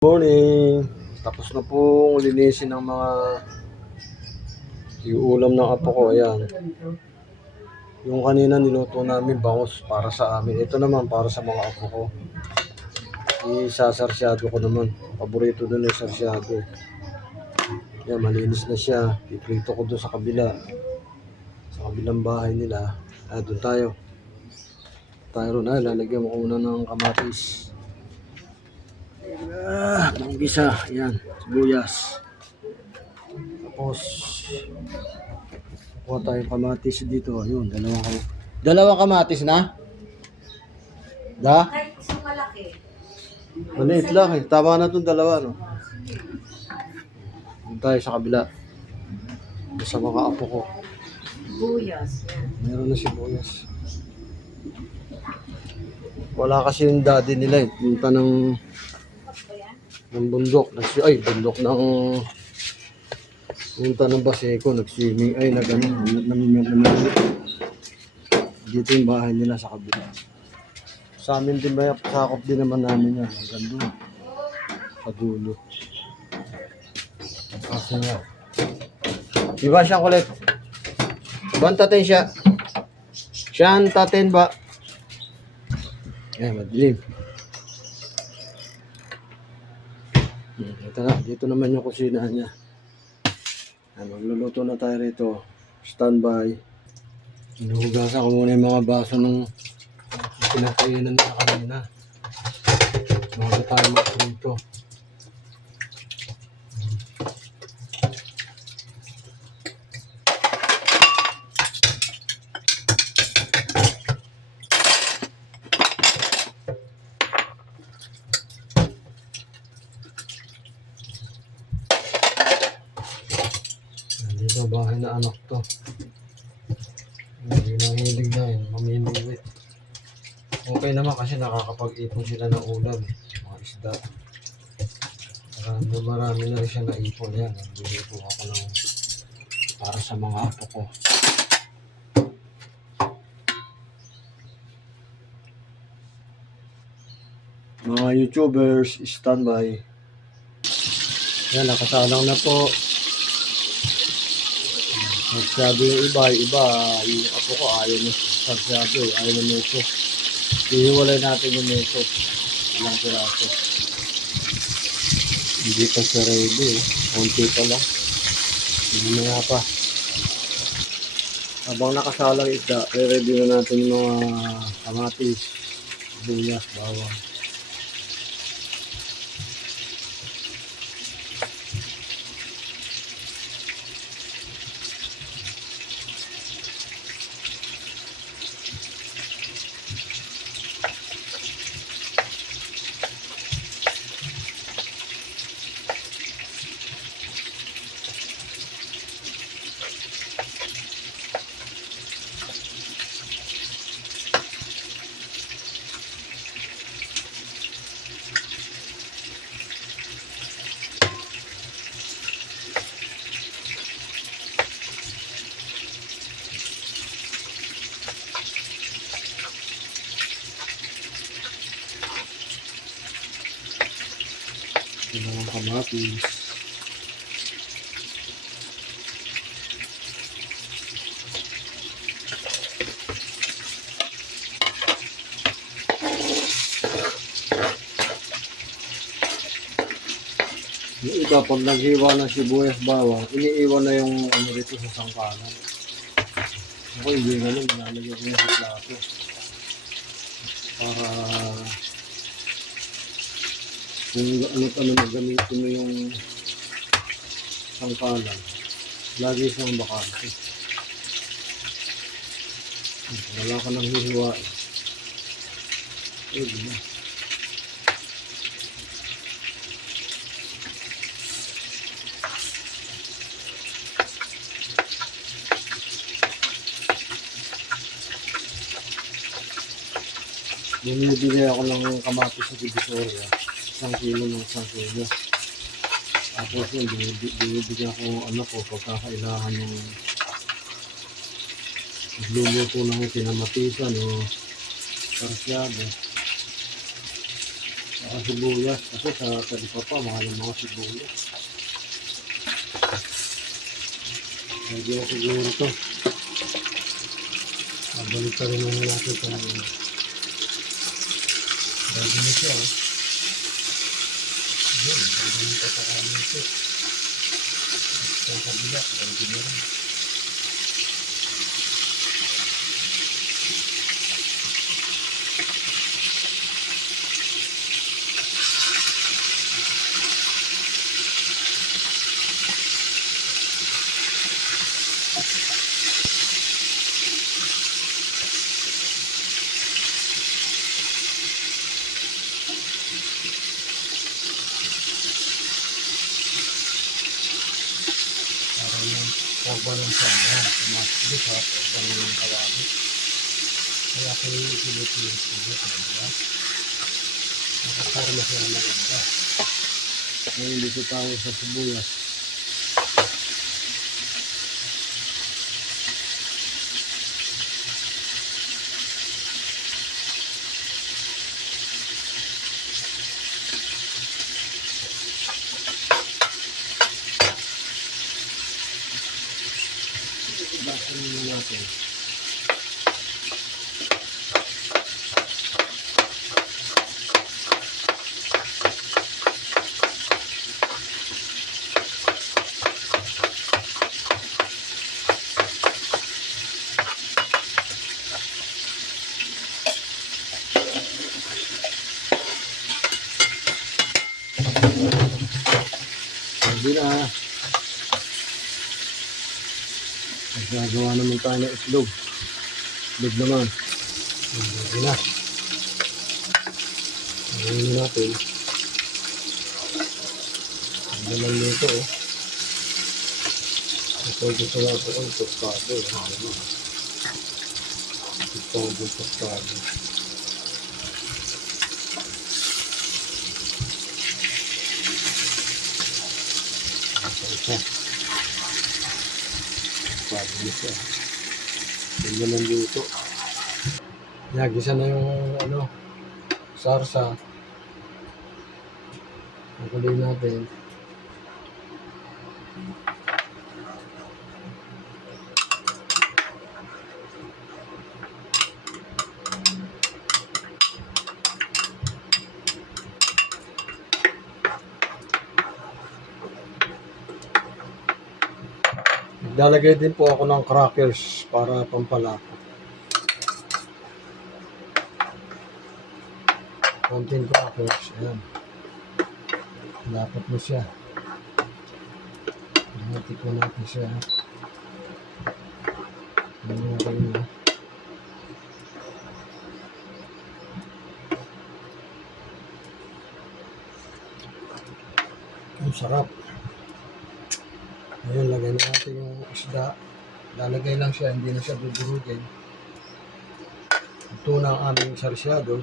Morning! Tapos na pong linisin ng mga yung ulam ng apo ko. Ayan. Yung kanina niluto namin bangus para sa amin. Ito naman para sa mga apo ko. Isasarsyado ko naman. Paborito doon yung sarsyado. Yan, malinis na siya. Iprito ko doon sa kabila. Sa kabilang bahay nila. Ah, doon tayo. Tayo ron. Ah, lalagyan ko muna ng kamatis. Ah, manggisa. Yan, sibuyas. Tapos, kuha tayong kamatis dito. Ayun, dalawang kamatis. Dalawang kamatis na? Da? Kahit isang malaki. Maliit lang eh. Tama na itong dalawa, no? Doon tayo sa kabila. Sa mga apo ko. Buyas. Yan. Meron na sibuyas. Wala kasi yung daddy nila eh. Punta ng, ng bundok. Nagsi ay, bundok ng punta ng Baseco. Nag-swimming. Ay, nag ano, nam- nam- nam- Dito yung bahay nila sa kabila. Sa amin din ba, sakop din naman namin yan. Hanggang doon. Sa dulo. Kasi nga. Diba siya kulit? Bantatin siya. Siyan tatin ba? Eh, madilim. Na, dito naman yung kusina niya. Ay, magluluto na tayo rito. Standby. Inuhugasan ko muna yung mga baso ng pinakainan nila kanina. Bago tayo magpunto. Nandito bahay na anak to. Hindi nang hilig na yun. Mamimili. Okay naman kasi nakakapag-ipon sila ng ulam. Mga isda. Marami, marami na rin siya naipon yan. Nagbili po ako ng para sa mga apo ko. Mga YouTubers, standby. Yan, nakasalang na po. Nagsabi yung iba, yung iba, yung apo ko ayaw sabi eh, ayaw na nito. Ihiwalay natin yung nito. Ilang piraso. Hindi pa siya ready eh. Konti pa lang. Hindi na nga pa. Habang nakasalang isda, re-ready na natin yung mga kamatis, buyas, bawang. Yung mga kamatis. Yung iba, pag naghiwa ng sibuyas bawang, iniiwan na yung ano rito sa sangkalan. Ako hindi ganun, nilalagay ko yung sa plato. Para kung ano't ano na gamitin mo yung sangkalan, lagi siyang bakante. Wala ka nang hihiwain. Pwede na. Bumibili ako ng kamatis sa Divisoria. Isang kilo ng isang kilo. Tapos yun, binibi- binibigyan ko ano ko pagkakailangan ng nagluluto ng kinamatisan o karsyado. Saka sibuyas. Kasi sa talipa pa, mahal yung mga sibuyas. Na siguro to. Babalik pa rin muna natin ito. Bago na siya. oh. Ayun, bago na ito sa kabila, bago na rin. Yung korba ng sana. Tumasbit ha, korba ng kawali. Kaya ko yung isilip yung isilip. Diba? Nakakarma siya ng maganda. Ngayon dito tayo sa sibuyas. Basan muna natin. Hindi na. Nagagawa naman tayo ng itlog. Itlog naman. Hindi na. Ngayon natin. Ang naman nito oh. Ito gusto na ito ang tostado. eh. Ito ang tostado. Ito niya siya. Yan naman dito. Yan, gisa na yung ano, sarsa. Nakuloy natin. Naglalagay din po ako ng crackers para pampalasa. Konting crackers. Ayan. Dapat mo siya. Natik mo natin siya. Ano natin na. Ang sarap. Ngayon, lagay na natin yung isda. Lalagay lang siya, hindi na siya dudurugin. Ito na ang aming sarsyado.